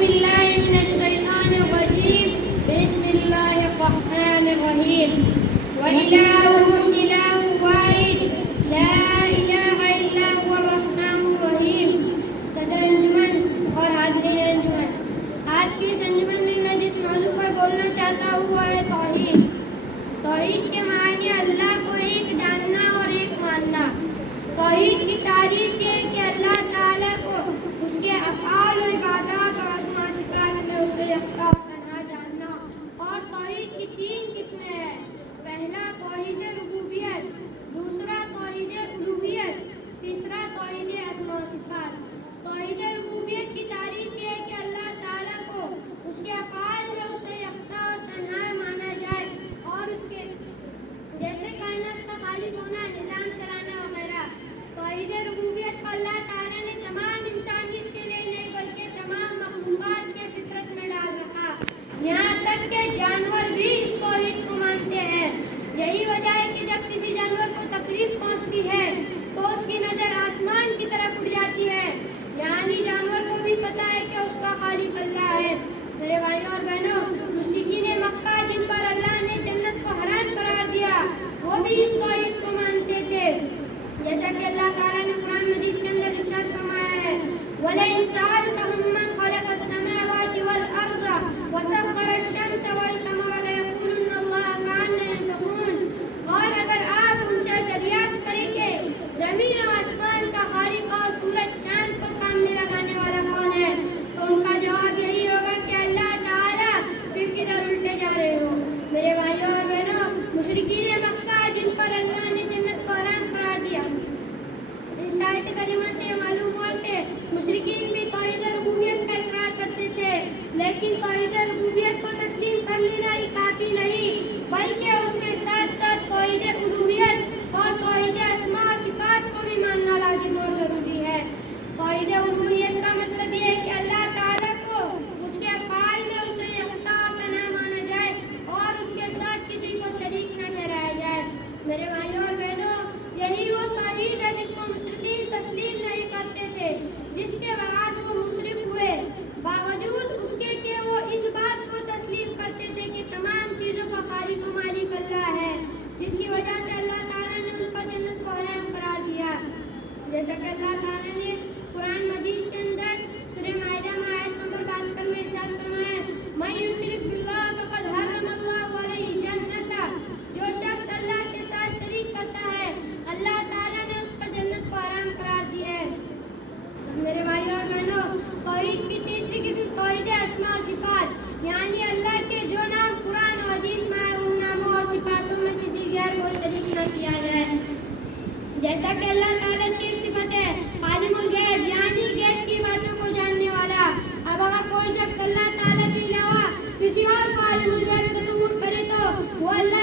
بالله من الشيطان الرجيم بسم الله الرحمن الرحيم وإلهكم إله واحد لا إله إلا هو الرحمن الرحيم. صدر انجمن اور حاضرین انجمن، آج کی اس انجمن میں جس موضوع پر بولنا چاہتا ہوں وہ ہے توحید. توحید کے معنی اللہ کو ایک جاننا اور ایک ماننا. توحید کی تعریف یہ ہے کہ اللہ تعالیٰ کو اس کے افعال و عبادات اور اسماء صفات میں اسے یکتا اور تنہا جاننا. اور توحید کی تین قسمیں ہیں. پہلا توحید ربوبیت، دوسرا توحید الوہیت، تیسرا توحید اسماء و صفات. توحید ربوبیت کی تعریف یہ ہے کہ اللہ تعالیٰ کو اس کے افعال میں اسے یکتا اور تنہا مانا جائے اور اس کے جیسے کائنات کا خالق ہونا، نظام چلانا وغیرہ. توحید ربوبیت کو اللہ تعالیٰ نے تمام انسانیت کے لیے نہیں بلکہ تمام مخلوقات کے فطرت میں ڈال رکھا، یہاں تک کہ جانور بھی اس توحید کو مانتے ہیں. یہی وجہ ہے کہ جب کسی جانور کو تکلیف پہنچتی ہے تو اس کی نظر آسمان کی طرف اٹھ جاتی ہے، یعنی جانور کو بھی پتا ہے کہ اس کا خالق اللہ ہے. میرے بھائیوں اور بہنوں، مشرکین مکہ جن پر اللہ نے جنت کو حرام قرار دیا وہ بھی اس توحید کو مانتے تھے. جیسا کہ اللہ تعالیٰ نے قرآن مجید کے اندر ارشاد فرمایا ہے وَلَئِن سَأَلْتَهُم مَّن خَلَقَ السَّمَاوَاتِ وَالْأَرْضَ وَسَخَّرَ الشَّمْسَ وَالْقَمَرَ لَيَقُولُنَّ اللَّهُ فَأَنَّىٰ يُؤْفَكُونَ. اور اگر آپ ان سے دریافت کریں کہ زمین و آسمان کا خالق اور سورج چاند کو کام میں لگانے والا کون ہے تو ان کا جواب یہی ہوگا کہ اللہ تعالیٰ. پھر کدھر الٹے جا رہے ہو. میرے بھائیوں اور بہنوں، مشرکین مکہ جن پر اللہ نے جنت کو حرام قرار دیا، اس آیت کریمہ سے معلوم ہوا کہ مشرکین بھی توحید ربوبیت کا اقرار کرتے تھے، لیکن توحید ربوبیت کو تسلیم کر لینا ہی کافی نہیں بلکہ اس کے ساتھ ساتھ توحید الوہیت اور توحید اسماء و صفات کو بھی ماننا لازم اور ضروری ہے. توحید الوہیت کا مطلب یہ ہے کہ اللہ تعالیٰ کو اس کے افعال میں اسے یکتا اور تنہا مانا جائے اور اس کے ساتھ کسی کو شریک نہ ٹھہرایا جائے. میرے بھائیوں اور بہنوں، یہی وہ توحید ہے جس کو مشرکین تسلیم نہیں کرتے تھے، جس کے باعث وہ مشرک ہوئے. باوجود اس کے کہ وہ اس بات کو تسلیم کرتے تھے کہ تمام چیزوں کا خالق و مالک اللہ ہے، جس کی وجہ سے اللہ تعالیٰ نے ان پر جنت کو حرام قرار دیا. جیسا کہ اللہ تعالیٰ نے قرآن مجید کے اندر سورہ مائدہ میں آیت نمبر 72 میں ارشاد فرمایا مَن یُشْرِک بِاللَّهِ فَقَدْ حَرَّمَ اللَّهُ عَلَیْهِ الْجَنَّةَ. جو شخص اللہ کے ساتھ شریک کرتا ہے اللہ تعالیٰ نے اس پر جنت کو حرام قرار دیا ہے. میرے بھائیوں اور بہنوں، توحید کی تیسری قسم توحید اسماء و صفات، یعنی اللہ کے جو نام قرآن و حدیث میں آئے ان ناموں اور صفاتوں میں کسی غیر کو شریک نہ کیا جائے. جیسا کہ اللہ تعالیٰ کی ایک صفت ہے عالم الغیب، یعنی غیب کی باتوں کو جاننے والا. اب اگر کوئی شخص اللہ تعالیٰ کے علاوہ کسی اور کو عالم الغیب تصور کرے تو وہ اللہ